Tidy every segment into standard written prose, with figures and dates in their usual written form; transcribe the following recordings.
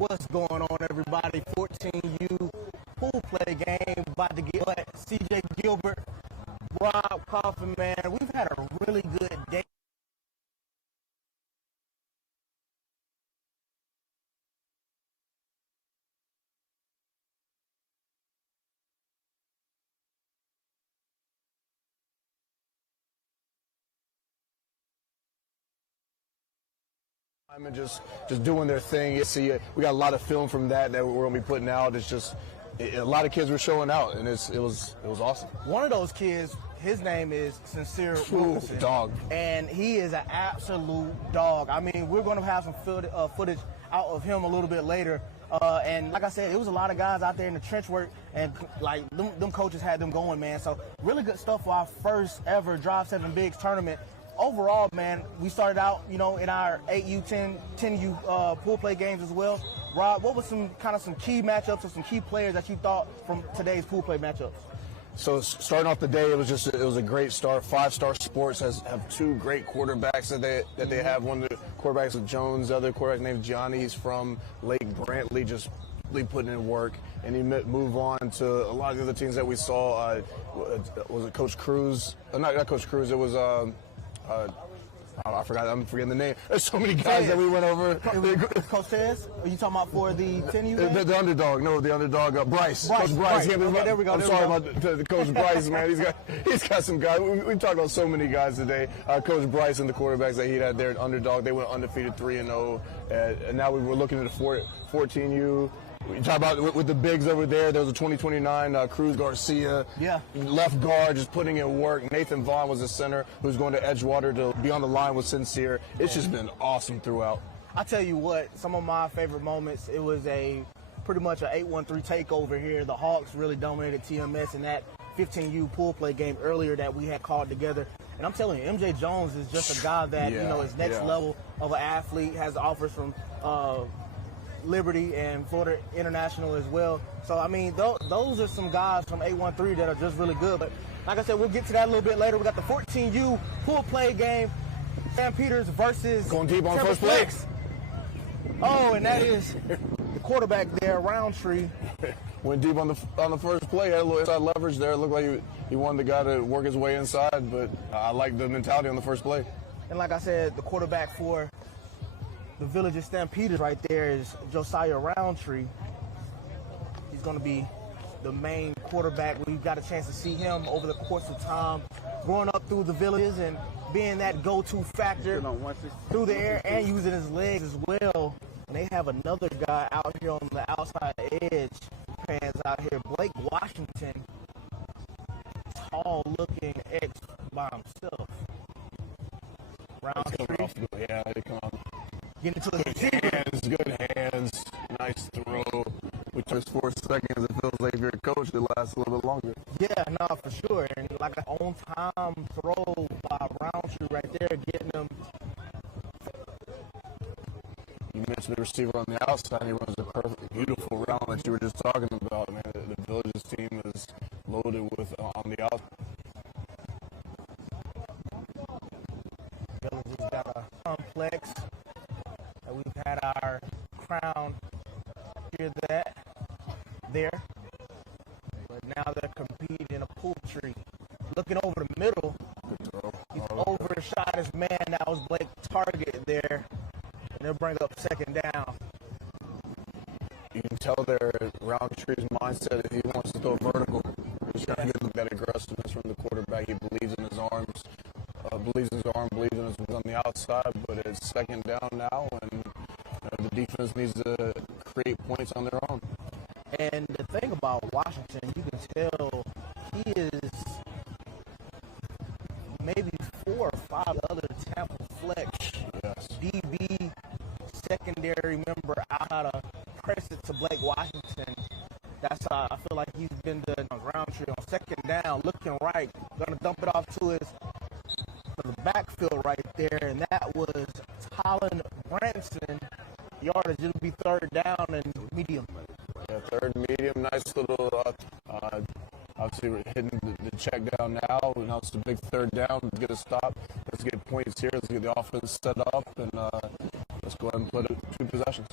What's going on, everybody? 14U pool play game about to get CJ Gilbert, Rob Coffin, man. We've had a really good day. Just doing their thing. You see, we got a lot of film from that we're going to be putting out. It's just a lot of kids were showing out, and it was awesome. One of those kids, his name is Sincere Wilkinson, dog, and he is an absolute dog. I mean, we're going to have some footage out of him a little bit later. And like I said, it was a lot of guys out there in the trench work, and like them coaches had them going, man. So really good stuff for our first ever Drive 7 Bigs tournament. Overall, man, we started out, in our 8U, 10U pool play games as well. Rob, what was some key matchups or some key players that you thought from today's pool play matchups? So starting off the day, it was a great start. 5-Star Sports have two great quarterbacks that they have. One of the quarterbacks is Jones, the other quarterback named Johnny. He's from Lake Brantley, just really putting in work. And he move on to a lot of the other teams that we saw. Was it Coach Cruz? Not Coach Cruz. It was I forgot. I'm forgetting the name. There's so many guys that we went over. Coach Tez? Are you talking about for the 10U? The underdog. No, the underdog. Bryce. Coach Bryce. Okay, there we go. I'm sorry about the Coach Bryce, man. He's got some guys. We talked about so many guys today. Coach Bryce and the quarterbacks that he had there at underdog. They went undefeated 3-0, and now we're looking at the 14U. We talk about with the bigs over there. There was a 2029 Cruz Garcia, left guard, just putting in work. Nathan Vaughn was the center, who's going to Edgewater to be on the line with Sincere. It's just been awesome throughout. I tell you what, some of my favorite moments. It was pretty much an 8-1-3 takeover here. The Hawks really dominated TMS in that 15U pool play game earlier that we had called together. And I'm telling you, MJ Jones is just a guy that is next level of an athlete. Has offers from Liberty and Florida International as well. So, I mean, those are some guys from 813 that are just really good. But like I said, we'll get to that a little bit later. We got the 14U pool play game, Stampeders versus going deep on Tampa first play. Flex. Oh, and that is the quarterback there, Roundtree. Went deep on the first play. Had a little inside leverage there. It looked like he wanted the guy to work his way inside, but I like the mentality on the first play. And like I said, the quarterback for the Villages Stampeders right there is Josiah Roundtree. He's going to be the main quarterback. We've got a chance to see him over the course of time, growing up through the Villages and being that go-to factor through the air and using his legs as well. And they have another guy out here on the outside edge, fans out here, Blake Washington, tall-looking edge by himself. Roundtree. Yeah, they come on. Getting to good hands, nice throw. We took 4 seconds. It feels like if you're a coach, it lasts a little bit longer. Yeah, no, for sure. And like an on-time throw by Roundtree right there, getting him. You mentioned the receiver on the outside. He runs a perfect, beautiful route that you were just talking about, man. The Villages team is loaded with on the outside. Villages got a complex. We've had our crown here there, but now they're competing in a pool tree. Looking over the middle, he's overshot his man. That was Blake Target there, and they'll bring up second down. You can tell their Roundtree's mindset if he wants to throw vertical. He's trying to get that aggressiveness from the quarterback. He believes in his arms. Believes in his arm, believes in his on the outside, but it's second down now, and the defense needs to create points on their own. And the thing about Washington, you can tell he is maybe 4 or 5 other Tampa Flex DB secondary member out of press it to Blake Washington. That's how I feel like he's been the Roundtree on second down, looking right, going to dump it off to the backfield right there, and that was Tylen Branson. Yardage, it'll be third down and medium. Yeah, third medium, nice little, obviously we're hitting the check down now. Now it's a big third down. Let's get a stop. Let's get points here. Let's get the offense set up, and let's go ahead and put it 2 possessions.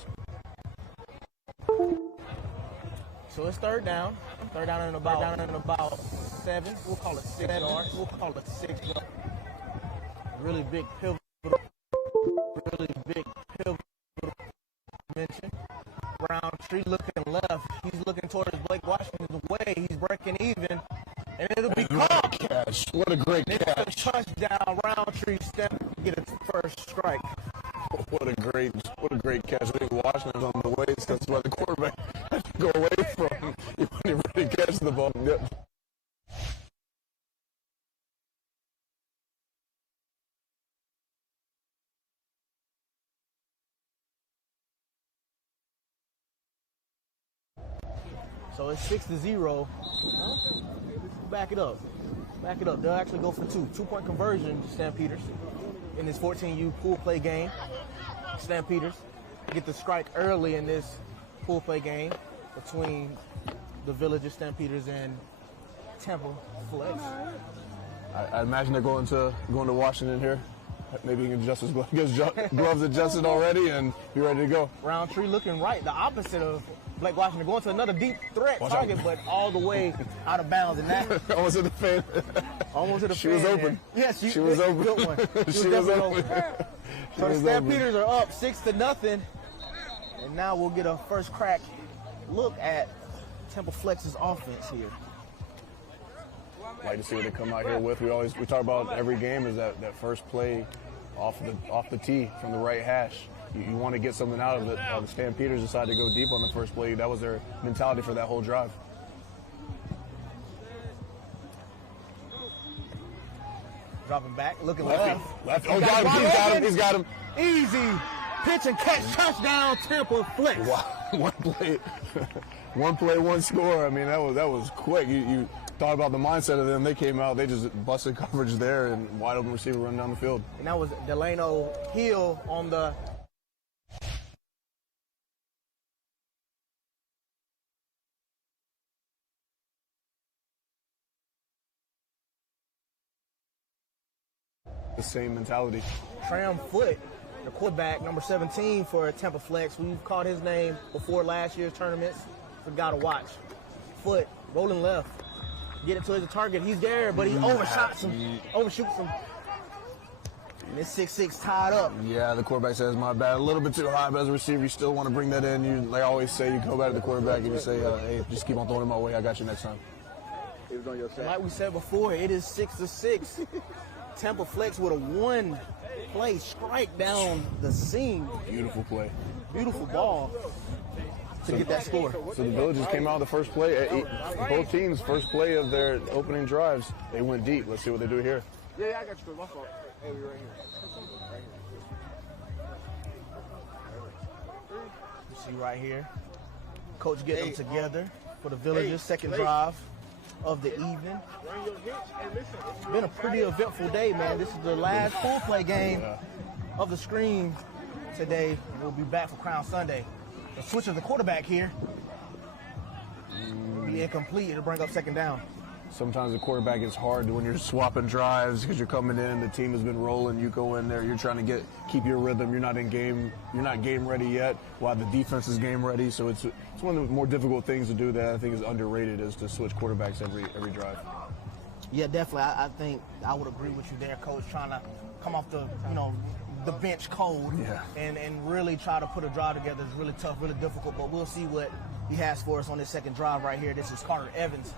So it's third down. Third down in about 7. We'll call it 6 yards. Really big pivotal mention. Roundtree looking left. He's looking towards Blake Washington's way. He's breaking even. And it'll be caught. Catch. What a great catch. It's a touchdown. Roundtree step, get his first strike. What a great catch. I think Washington's on the way. That's why the quarterback has to go away from him. He didn't really catch the ball. Yep. So it's 6-0. Back it up. They'll actually go for 2. 2-point conversion, Stampeders, in this 14U pool play game. Stampeders get the strike early in this pool play game between the Villages Stampeders and Tampa Flex. I imagine they're going to Washington here. Maybe he can adjust his gloves adjusted already and be ready to go. Roundtree looking right, the opposite of Blake Washington, going to another deep threat target, but all the way out of bounds. And that almost hit the fan. Almost hit the she fan. Was open. Yes, she was open. Good one. She was open. So the Stampeders are up 6-0, and now we'll get a first crack look at Tampa Flex's offense here. Like to see what they come out here with. We talk about every game is that first play off the tee from the right hash. You want to get something out of it. The Stampeders decided to go deep on the first play. That was their mentality for that whole drive. Dropping back, looking left. Oh, he's got him. Easy pitch and catch, touchdown, Tampa Flex. Wow. One play, one score. I mean, that was quick. You thought about the mindset of them. They came out, they just busted coverage there, and wide open receiver running down the field. And that was Delano Hill on the same mentality. Tram Foot, the quarterback, number 17 for Tampa Flex. We've called his name before last year's tournaments. So got to watch. Foot, rolling left. Get it to his target. He's there, but he overshoots him. And it's 6-6 tied up. Yeah, the quarterback says, my bad. A little bit too high, but as a receiver, you still want to bring that in. You, like I always say, you go back to the quarterback and you say, hey, just keep on throwing it my way. I got you next time. It was on your side. Like we said before, it is 6-6. Tampa Flex with a one-play strike down the seam. Beautiful play. Beautiful ball to get that score. So the Villages came out of the first play. Both teams, first play of their opening drives, they went deep. Let's see what they do here. Yeah, I got you. My fault. Hey, we right here. You see right here. Coach getting them together for the Villages' second drive of the evening. It's been a pretty eventful day, man. This is the last full play game of the screen today. We'll be back for Crown Sunday. The switch of the quarterback here. Be incomplete. It'll bring up second down. Sometimes the quarterback is hard when you're swapping drives because you're coming in, the team has been rolling, you go in there, you're trying to keep your rhythm, you're not game ready yet, while the defense is game ready. So it's one of the more difficult things to do that I think is underrated, is to switch quarterbacks every drive. Yeah, definitely. I think I would agree with you there, Coach, trying to come off the bench cold and really try to put a drive together is really tough, really difficult, but we'll see what he has for us on this second drive right here. This is Carter Evans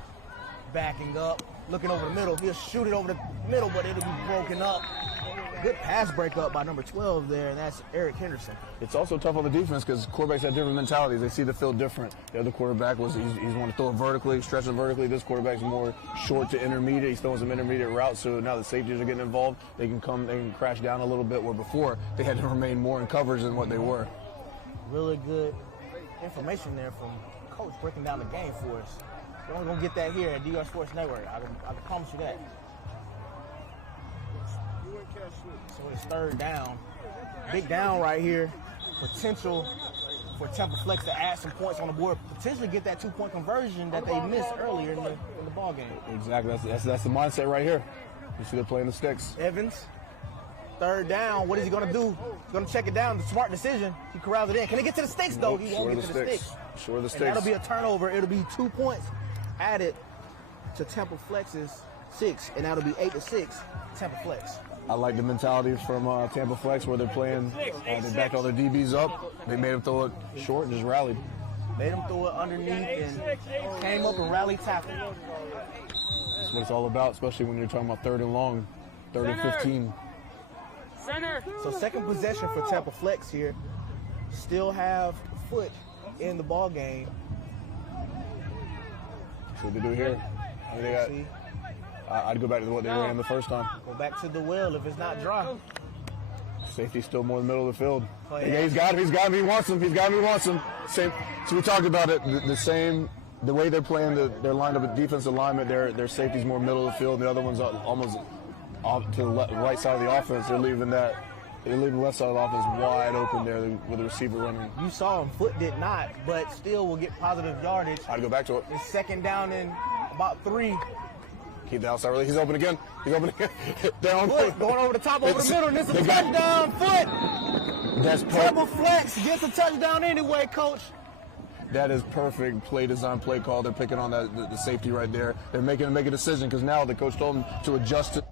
backing up, looking over the middle. He'll shoot it over the middle, but it'll be broken up. Good pass breakup by number 12 there, and that's Eric Henderson. It's also tough on the defense because quarterbacks have different mentalities. They see the field different. The other quarterback he's want to throw it vertically, stretch it vertically. This quarterback's more short to intermediate. He's throwing some intermediate routes, so now the safeties are getting involved. They can crash down a little bit, where before they had to remain more in coverage than what they were. Really good information there from Coach breaking down the game for us. We're only going to get that here at DR Sports Network. I can promise you that. So it's third down. Big down right here. Potential for Tampa Flex to add some points on the board. Potentially get that 2-point conversion that they missed earlier in the ball game. Exactly. That's the mindset right here. You see they're playing the sticks. Evans third down. What is he going to do? He's going to check it down. The smart decision. He corrals it in. Can he get to the sticks, though? He won't get to the sticks. Short of the sticks. And that'll be a turnover. It'll be 2 points added to Tampa Flex's 6, and that'll be 8-6 Tampa Flex. I like the mentality from Tampa Flex where they're playing. They backed all their DBs up. They made them throw it short and just rallied. Made them throw it underneath and came up and rally tackle. That's what it's all about, especially when you're talking about third and long, third and 15. Center. So second possession for Tampa Flex here. Still have foot in the ball game. So what they do here? They got, I'd go back to what they ran the first time. Go back to the well if it's not dry. Safety's still more in the middle of the field. Oh, yeah. Yeah, he's got him, he wants him, he wants him. Same. So we talked about it, the way they're playing, they're lined up with defensive alignment, their safety's more middle of the field, the other one's almost off to the right side of the offense. They're leaving the left side of the offense wide open there with the receiver running. You saw him, foot did not, but still will get positive yardage. I'd go back to it. It's second down and about 3. Keep the outside release. He's open again. They're on Foot going over the top, over the middle, and it's a touchdown. Foot. That's Tampa Flex gets a touchdown anyway, Coach. That is perfect play design, play call. They're picking on the safety right there. They're making him make a decision because now the coach told him to adjust it.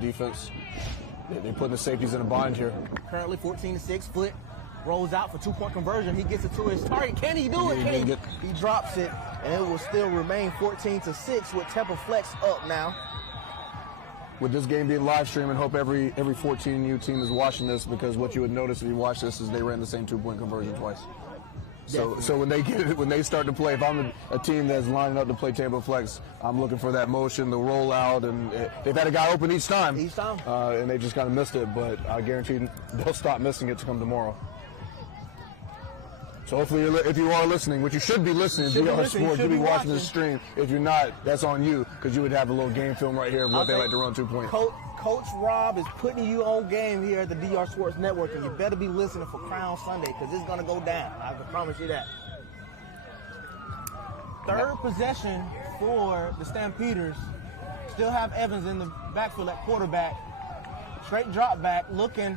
Defense, they're putting the safeties in a bind here. Currently 14-6, foot rolls out for 2-point conversion. He gets it to his target. Can he do it? He drops it, and it will still remain 14-6 with Tampa Flex up now. With this game being live streamed, and hope every 14U team is watching this, because what you would notice if you watch this is they ran the same 2-point conversion twice. So when they start to play, if I'm a team that's lining up to play Tampa Flex, I'm looking for that motion, the rollout, and they've had a guy open each time. And they just kind of missed it, but I guarantee they'll stop missing it to come tomorrow. So hopefully, if you are listening, which you should be listening, you'll be watching this stream. If you're not, that's on you, because you would have a little game film right here of what they like to run 2-point. Coach Rob is putting you on game here at the DR Sports Network, and you better be listening for Crown Sunday, because it's going to go down. I can promise you that. Third possession for the Stampeders. Still have Evans in the backfield at quarterback. Straight drop back, looking.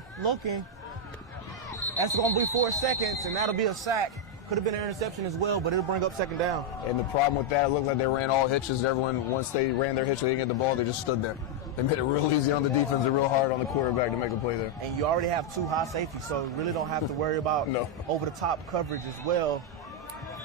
That's going to be 4 seconds, and that'll be a sack. Could have been an interception as well, but it'll bring up second down. And the problem with that, it looked like they ran all hitches. Everyone, once they ran their hitch, they didn't get the ball, they just stood there. They made it real easy on the defense and real hard on the quarterback to make a play there. And you already have 2 high safeties, so you really don't have to worry about over-the-top coverage as well.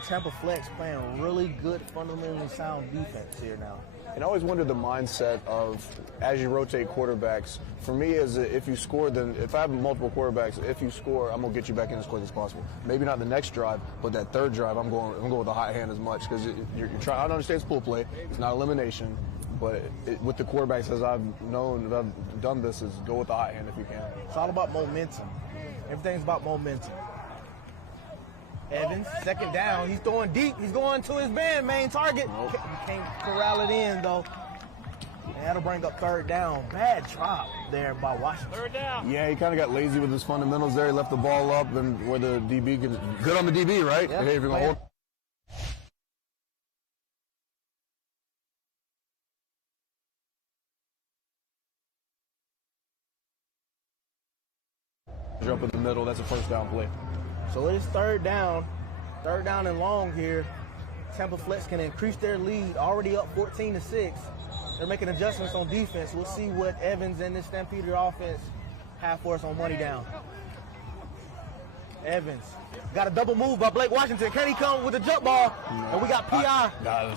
Tampa Flex playing really good, fundamentally sound defense here now. And I always wondered the mindset of, as you rotate quarterbacks, for me is if you score, then if I have multiple quarterbacks, if you score, I'm going to get you back in as quick as possible. Maybe not the next drive, but that third drive, I'm going with the hot hand as much, because you're trying. I understand it's pool play, it's not elimination, but with the quarterbacks, as I've known, I've done this, is go with the hot hand if you can. It's all about momentum. Everything's about momentum. Evans, second down. He's throwing deep. He's going to his main target. Nope. Can't corral it in, though. And that'll bring up third down. Bad drop there by Washington. Third down. Yeah, he kind of got lazy with his fundamentals there. He left the ball up, and where the DB can, good on the DB, right? Yeah, hey, if you're gonna hold. Up in the middle, that's a first down play. So it is third down and long here. Tampa Flex can increase their lead, already up 14-6. They're making adjustments on defense. We'll see what Evans and this Stampeder offense have for us on money down. Evans got a double move by Blake Washington. Can he come with a jump ball? And we got PI.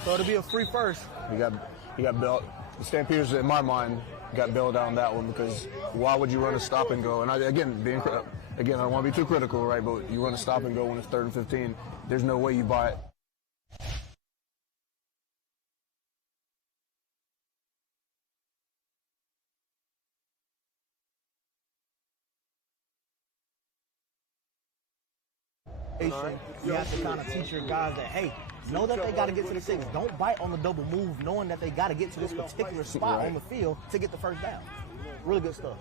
So it'll be a free first. He got bailed. The Stampeders, in my mind, got bailed out on that one, because why would you run a stop and go? And I don't want to be too critical, right? But you run a stop and go when it's 3rd and 15. There's no way you buy it. You have to kind of teach your guys that, hey, know that they got to get to the 6. Don't bite on the double move, knowing that they got to get to this particular spot on the field to get the first down. Really good stuff.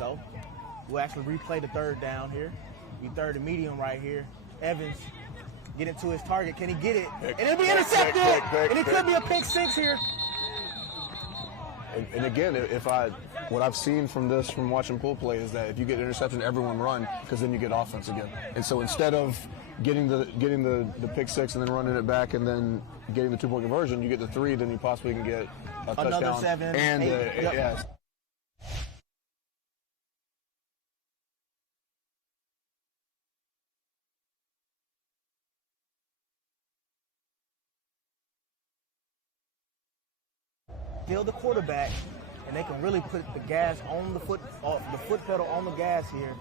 So we'll actually replay the third down here. Be third and medium right here. Evans get into his target. Can he get it? And it'll be intercepted. And it could be a pick six here. And again, what I've seen from watching pool play is that if you get an interception, everyone run, because then you get offense again. And so instead of getting the pick six and then running it back and then getting the 2-point conversion, you get the 3, then you possibly can get a Another touchdown 7, and 8, yeah. yep. Still the quarterback, and they can really put the gas on the foot pedal on the gas here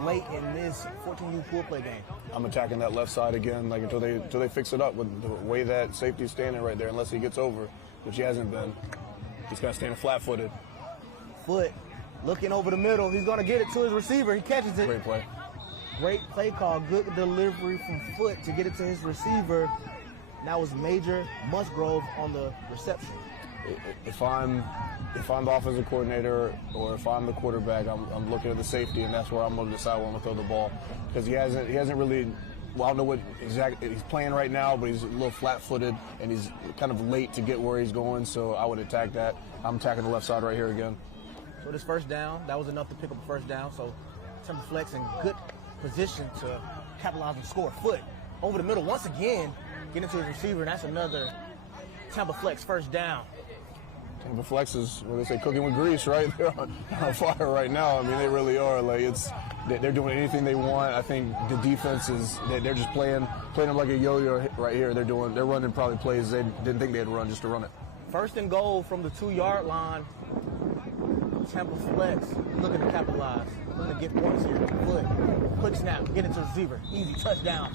late in this 14U pool play game. I'm attacking that left side again, like until they fix it up with the way that safety's standing right there. Unless he gets over, which he hasn't been, he's got to stand flat-footed. Foot looking over the middle. He's going to get it to his receiver. He catches it. Great play. Great play call. Good delivery from Foot to get it to his receiver. That was Major Musgrove on the reception. If I'm the offensive coordinator or if I'm the quarterback, I'm looking at the safety, and that's where I'm going to decide where I'm going to throw the ball, because he hasn't really. Well, I don't know what exactly he's playing right now, but he's a little flat-footed and he's kind of late to get where he's going. So I would attack that. I'm attacking the left side right here again. So this first down, that was enough to pick up a first down. So Tampa Flex in good position to capitalize and score. Foot over the middle once again, get into his receiver, and that's another Tampa Flex first down. Tampa Flex is, what they say, cooking with grease, right? They're on fire right now. I mean, they really are. Like, they're doing anything they want. I think the defense they're just playing them like a yo-yo right here. They're running probably plays they didn't think they'd run just to run it. First and goal from the 2-yard line. Tampa Flex looking to capitalize, looking to get points here. Foot, quick snap, get it to receiver, easy touchdown.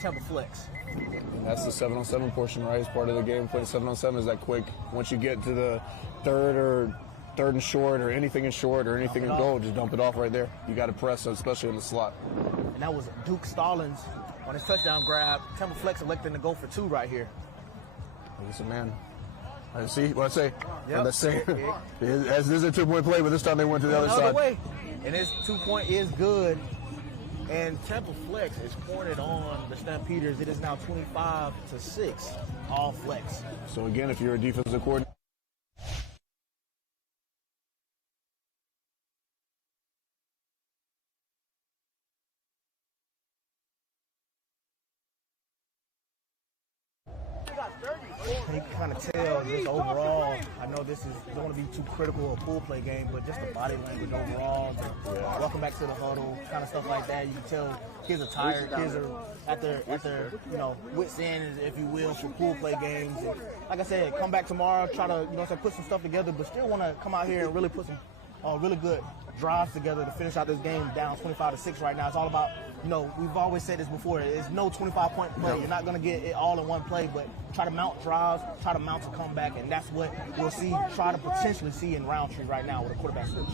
Tampa Flex. And that's the 7-on-7 portion, right? It's part of the game. Playing 7-on-7 is that quick. Once you get to the third and short or anything in short or anything in goal, just dump it off right there. You got to press, especially in the slot. And that was Duke Stallings on his touchdown grab. Tampa Flex electing to go for 2 right here. Listen, man. See what I say? Yep. Let's say this is a 2-point play, but this time they went to the other side. Way. And this 2-point is good. And Tampa Flex is pointed on the Stampeders. It is now 25-6, all flex. So again, if you're a defensive coordinator, you can kind of tell just overall, I know this don't want to be too critical of a pool play game, but just the body language overall, welcome back to the huddle, kind of stuff like that. You can tell kids are tired, kids are at their wits end, if you will, for pool play games. And like I said, come back tomorrow, try to put some stuff together, but still want to come out here and really put some really good drives together to finish out this game down 25-6 right now. It's all about, we've always said this before, it's no 25-point play. You're not going to get it all in one play, but try to mount drives, try to mount a comeback, and that's what we'll try to potentially see in Roundtree right now with a quarterback switch.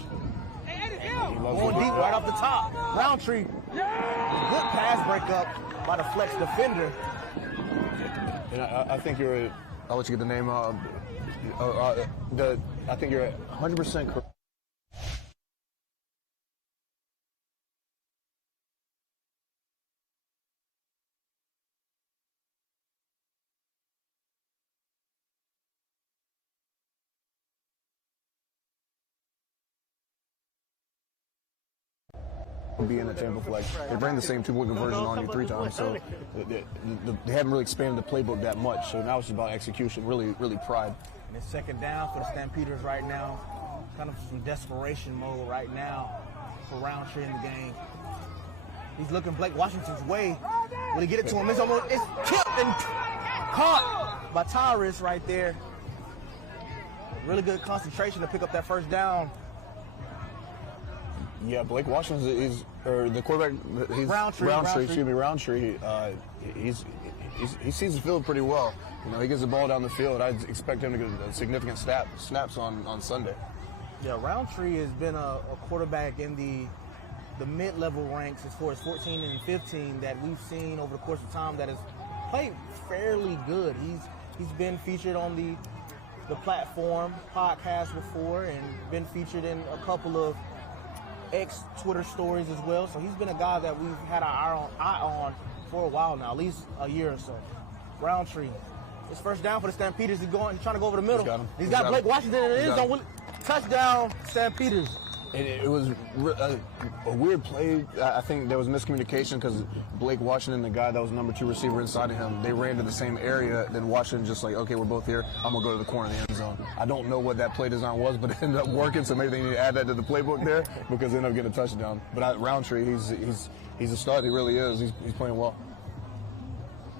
Going deep right off the top. Roundtree, good pass breakup by the flex defender. and I think I'll let you get the name. I think you're 100% correct. Being a Tampa Flex, they ran the same 2-point conversion on you 3 times, so they haven't really expanded the playbook that much. So now it's about execution, really pride. And it's second down for the Stampeders right now. Kind of some desperation mode right now for Roundtree in the game. He's looking Blake Washington's way. Will he get it to him? It's tipped and caught by Tyrus right there. Really good concentration to pick up that first down. Yeah, Blake Washington the quarterback. He's Roundtree. He sees the field pretty well. He gets the ball down the field. I'd expect him to get significant snaps on Sunday. Yeah, Roundtree has been a quarterback in the mid-level ranks as far as 14 and 15 that we've seen over the course of time that has played fairly good. He's been featured on the the platform podcast before and been featured in a couple of ex-Twitter stories as well. So he's been a guy that we've had our eye on for a while now, at least a year or so. Roundtree. It's first down for the Stampeders. He's trying to go over the middle. He's got Blake Washington in the end zone. Touchdown, Stampeders. It was a weird play. I think there was miscommunication because Blake Washington, the guy that was number 2 receiver inside of him, they ran to the same area. Then Washington just like, okay, we're both here. I'm going to go to the corner of the end zone. I don't know what that play design was, but it ended up working, so maybe they need to add that to the playbook there because they ended up getting a touchdown. But Roundtree, he's a stud. He really is. He's playing well.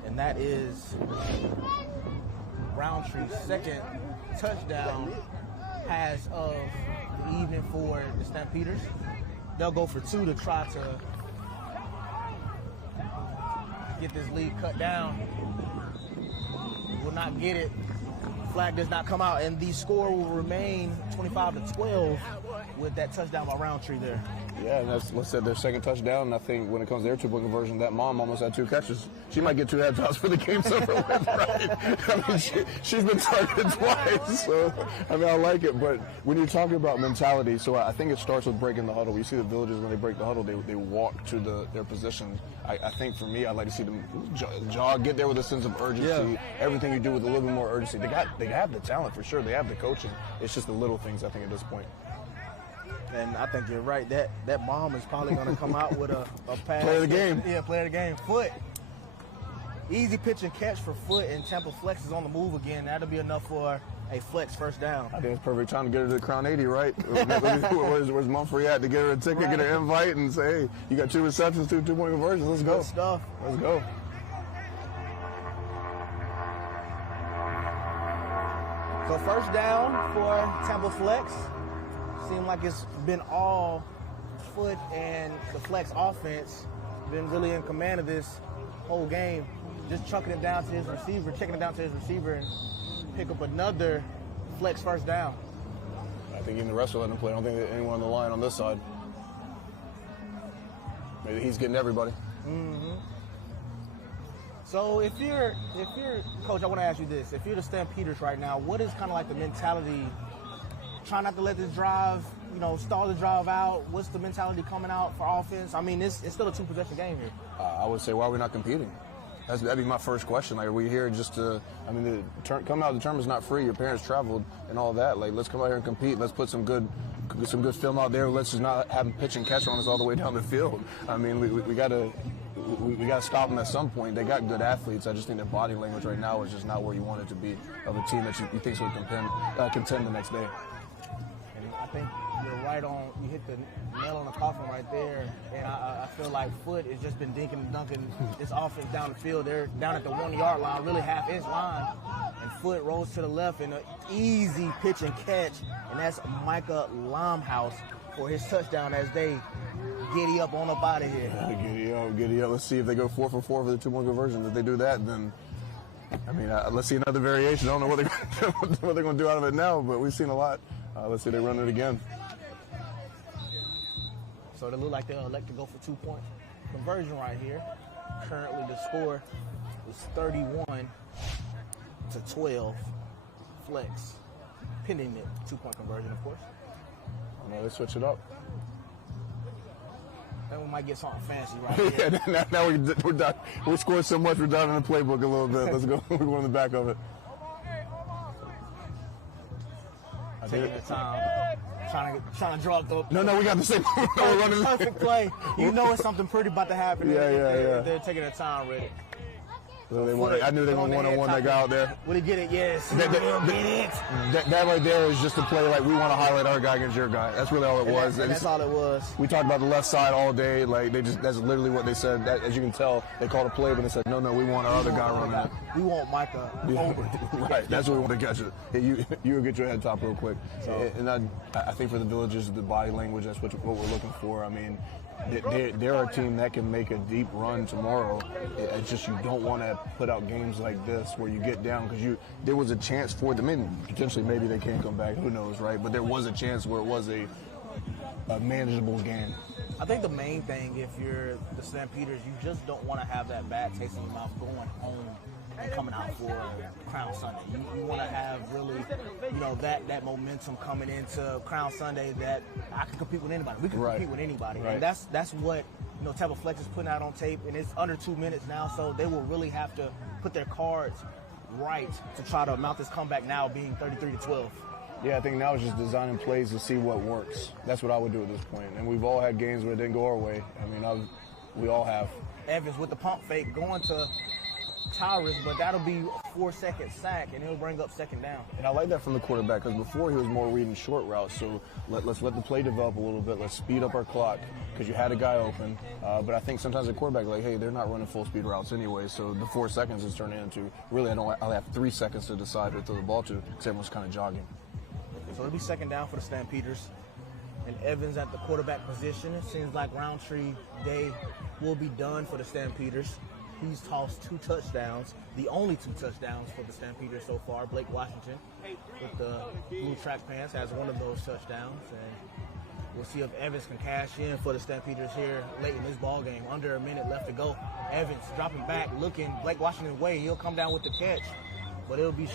And that is Roundtree's second touchdown pass of the evening for the Stampeders. They'll go for 2 to try to get this lead cut down. Will not get it. Flag does not come out, and the score will remain 25-12 with that touchdown by Roundtree there. Yeah, and that's, let's say, their second touchdown. And I think when it comes to their 2-point conversion, that mom almost had 2 catches. She might get 2 head-tops for the game so for right? I mean, she's been targeted twice. So, I mean, I like it. But when you're talking about mentality, so I think it starts with breaking the huddle. You see the Villagers, when they break the huddle, they walk to their position. I think for me, I'd like to see them jog, get there with a sense of urgency. Yeah. Everything you do with a little bit more urgency. They have the talent for sure. They have the coaching. It's just the little things, I think, at this point. And I think you're right. That mom is probably going to come out with a pass. Play of the game. Yeah, play of the game. Foot. Easy pitch and catch for Foot, and Tampa Flex is on the move again. That'll be enough for a Flex first down. I think it's perfect time to get her to the Crown 80, right? Where's Mumphrey at to get her a ticket, get her an invite, and say, hey, you got 2 receptions, 2-point conversions. Let's go. Good stuff. Let's go. So first down for Tampa Flex. Seemed like it's been all Foot and the Flex offense. Been really in command of this whole game. Just chucking it down to his receiver, checking it down to his receiver, and pick up another Flex first down. I think even the rest will let him play. I don't think that anyone on the line on this side. Maybe he's getting everybody. Mm-hmm. So if you're Coach, I want to ask you this. If you're the Stampeders right now, what is kind of like the mentality? Try not to let this drive, stall the drive out. What's the mentality coming out for offense? I mean, it's still a 2-possession game here. I would say, why are we not competing? That'd be my first question. Like, are we here just to, come out, the term is not free. Your parents traveled and all that. Like, let's come out here and compete. Let's put some good film out there. Let's just not have them pitch and catch on us all the way down the field. I mean, we got to stop them at some point. They got good athletes. I just think their body language right now is just not where you want it to be of a team that you think will contend the next day. I think you're right on. You hit the nail on the coffin right there. And I feel like Foot has just been dinking and dunking this offense down the field. They're down at the 1-yard line, really half-inch line. And Foot rolls to the left in an easy pitch and catch. And that's Micah Limehouse for his touchdown as they giddy up on up out of here. Giddy up. Let's see if they go 4 for 4 for the 2-point conversion. If they do that, then, let's see another variation. I don't know what they're going to do out of it now, but we've seen a lot. Let's see they run it again. So they look like they'll elect to go for 2-point conversion right here. Currently the score is 31-12. Flex, pending the 2-point conversion, of course. No, they switch it up. Then we might get something fancy right here. Yeah, now we're done. We scored so much, we're down in the playbook a little bit. Let's go. We're going to the back of it. Taking their time, trying to draw up the. No, we got the same. We're running. Perfect play. You know it's something pretty about to happen. Yeah. They're taking their time with it. So I knew they went one-on-one that guy out there. Will he get it? Yes. That right there is just a play like we want to highlight our guy against your guy. That's really all it was. That's all it was. We talked about the left side all day. Like that's literally what they said. That, as you can tell, they called a play, but they said no, we want our other guy running it. We want Micah over. Right. That's what we want to catch it. Hey, you get your head top real quick. So, and I think for the Villagers, the body language, that's what we're looking for. I mean, they're a team that can make a deep run tomorrow. It's just you don't want to put out games like this where you get down because there was a chance for them. And potentially maybe they can't come back. Who knows, right? But there was a chance where it was a manageable game. I think the main thing, if you're the Stampeders, you just don't want to have that bad taste in your mouth going home and coming out for Crown Sunday. You want to have really, that momentum coming into Crown Sunday that I can compete with anybody. We can compete with anybody. Right. And that's what Tampa Flex is putting out on tape, and it's under 2 minutes now, so they will really have to put their cards right to try to mount this comeback now, being 33-12. Yeah, I think now it's just designing plays to see what works. That's what I would do at this point. And we've all had games where it didn't go our way. I mean, we all have. Evans with the pump fake going to Tyrus, but that'll be a 4-second sack, and it'll bring up second down. And I like that from the quarterback because before he was more reading short routes. So let's let the play develop a little bit. Let's speed up our clock because you had a guy open. But I think sometimes the quarterback like, hey, they're not running full speed routes anyway. So the 4 seconds is turning into really I have 3 seconds to decide who to throw the ball to because everyone's kind of jogging. So it'll be second down for the Stampeders. And Evans at the quarterback position. It seems like Roundtree Day will be done for the Stampeders. He's tossed 2 touchdowns, the only 2 touchdowns for the Stampeders so far. Blake Washington with the blue track pants has one of those touchdowns. And we'll see if Evans can cash in for the Stampeders here late in this ball game. Under a minute left to go. Evans dropping back, looking Blake Washington's way. He'll come down with the catch, but it'll be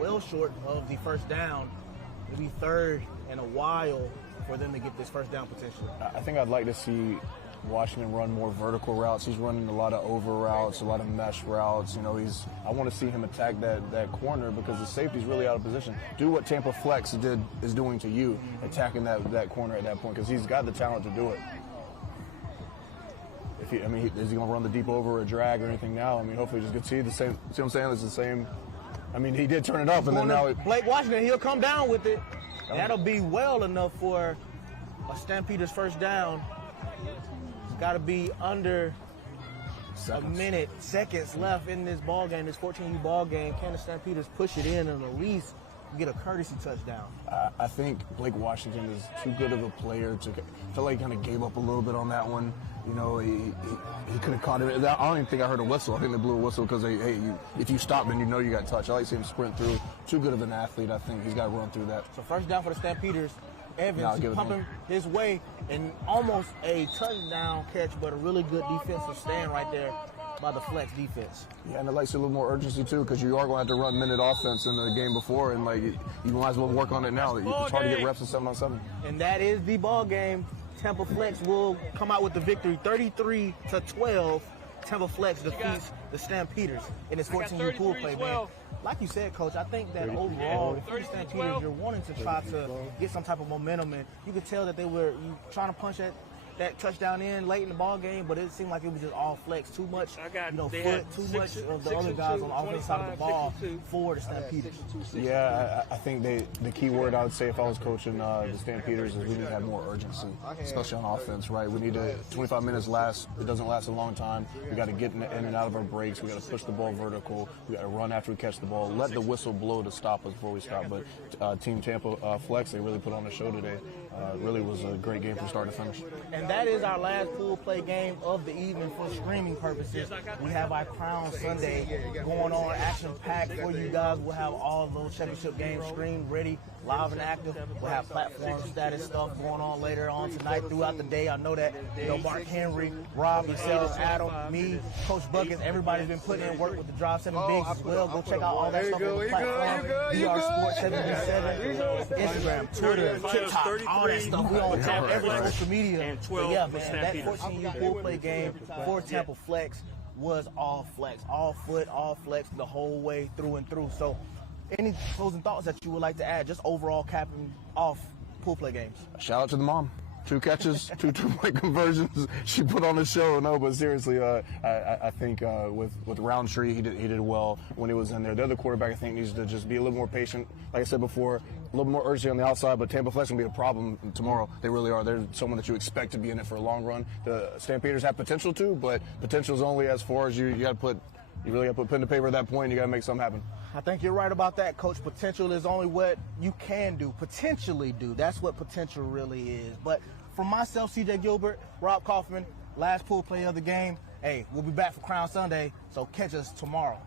well short of the first down. It'll be third and a while for them to get this first down potentially. I think I'd like to see Washington run more vertical routes. He's running a lot of over routes, a lot of mesh routes. I want to see him attack that corner because the safety's really out of position. Do what Tampa Flex is doing to you, attacking that corner at that point because he's got the talent to do it. Is he going to run the deep over or a drag or anything now? I mean, hopefully just see the same. See what I'm saying? It's the same. I mean, he did turn it up, and then now Blake Washington, he'll come down with it. That'll be well enough for a Stampeders first down. It's got to be under a minute, seconds left in this ball game, this 14U ball game. Can the Stampeders push it in and at least get a courtesy touchdown? I think Blake Washington is too good of a player to feel like he kind of gave up a little bit on that one. He could have caught it. I don't even think I heard a whistle. I think they blew a whistle because, if you stop, then you got touched. I like to see him sprint through. Too good of an athlete, I think. He's got to run through that. So first down for the Stampeders. Evans pumping his way and almost a touchdown catch, but a really good defensive stand right there by the Flex defense. Yeah, and I'd like to see a little more urgency, too, because you are going to have to run minute offense in the game before, and, you might as well work on it now. It's hard to get reps in 7-on-7. And that is the ball game. Tampa Flex will come out with the victory, 33-12. Tampa Flex defeats the Stampeders in this 14U pool play game. Like you said, Coach, I think that overall, if you're the Stampeders, you're wanting to try to get some type of momentum, and you could tell that they were trying to punch that touchdown in late in the ball game, but it seemed like it was just all Flex, too much, foot, too much of the other guys on the offensive side of the ball for the Stampeders. Yeah, I think the key word I would say if I was coaching the Stampeders is we need to have more urgency, especially on offense, right? We need 25 minutes last. It doesn't last a long time. We got to get in and out of our breaks. We got to push the ball vertical. We got to run after we catch the ball. Let the whistle blow to stop us before we stop. But Team Tampa Flex, they really put on a show today. Really was a great game from start to finish. And that is our last pool play game of the evening for streaming purposes. We have our Crown Sunday going on, action-packed for you guys. We'll have all of those championship games streamed, ready, live and active. We'll have platform status stuff going on later on tonight throughout the day. I know that Mark Henry, Rob, yourself, Adam, me, Coach Buckets, everybody's been putting in work with the Drive 7 Bigs as well. Go check out all that stuff on the platform. VR Sports 7v7, Instagram, Twitter, TikTok, all that stuff. We on tap every social media. And 12 man, that 14U pool play game for Tampa Flex was all Flex, all foot, all Flex the whole way through and through. So any closing thoughts that you would like to add, just overall capping off pool play games? Shout out to the mom. 2 catches, 2 2-point conversions. She put on the show. No, but seriously, I think with Roundtree, he did well when he was in there. The other quarterback, I think, needs to just be a little more patient. Like I said before, a little more urgency on the outside, but Tampa Flex will be a problem tomorrow. They really are. They're someone that you expect to be in it for a long run. The Stampeders have potential to, but potential is only as far as you really got to put pen to paper at that point. You got to make something happen. I think you're right about that, Coach. Potential is only what you can do, potentially do. That's what potential really is. But from myself, CJ Gilbert, Rob Kaufman, last pool play of the game. Hey, we'll be back for Crown Sunday, so catch us tomorrow.